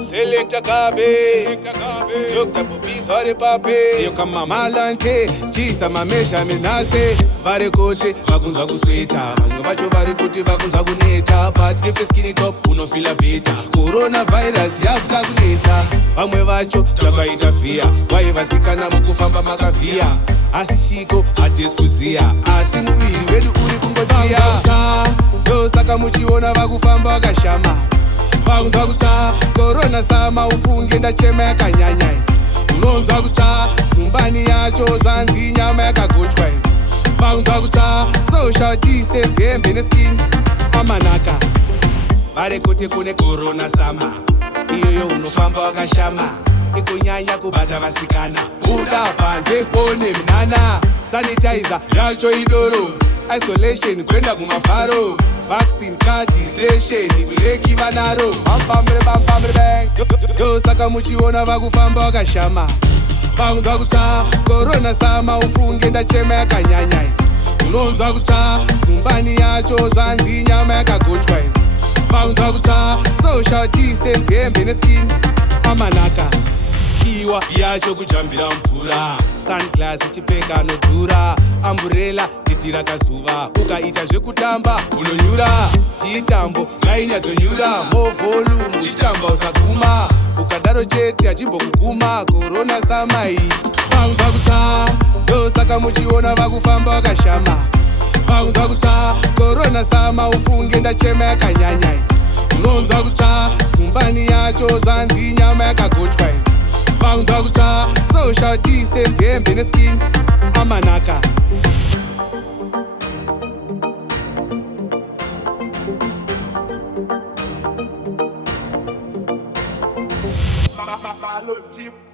Selecta Kabe, Dr. Bubis Hori Pape. Yo kama malante, chisa mamesha minase. Vari kuti vakunzwa kusweta, vamwe vacho vari kuti vakunzwa kuneta. But if skinny top unofila beta, coronavirus yakuda kunetsa. Vamwe vacho zvakaita vhiya, waivasikana mukufamba makavhiya. Asi chiko hatisi kuziya, asi muviri wedu uri kungodziya. Ndosaka muchiona vakufamba vakashama. Vakunzwa kutsva korona sama ufunge ndachema yakanyanya. Unonzwa kutsva sumbani yacho zvanzi nyama yakagochwa. Vakunzwa kutsva social distance hembe neskin amanaka. Vari kuti kune korona sama, iyoyo unofamba wakashama. Ikunyanya kubata vasikana, buda panze kone mnana. Sanitizer yacho idoro, isolation kwenda kumafaro. Vaccine card station kuleki vanaro. Bampamre bang. Ndosaka muchiona vakufamba wakashama. Vakunzwa kutsva korona sama ufunge ndachema yakanyanya. Unonzwa kutsva sumbani yacho zvanzi nyama yakagochwa. Vakunzwa kutsva social distance hembe neskin amanaka. Kiwa yacho kujambira mvura, sunglass ichipfeka anodhura. Umbrella nditira kazuva, ukaita zvekutamba unonyura. Chitambo ngainyadzonyura, more volume uchitamba usaguma. Ukadaro chete achimbokuguma korona samai. Vakunzwa kutsva ndosaka muchiona vakufamba wakashama. Vakunzwa kutsva korona sama ufunge ndachema yakanyanya. Unonzwa kutsva sumbani yacho zvanzi nyama yakagochwa. Vakunzwa kutsva social distance hembe neskin amanaka. Tip.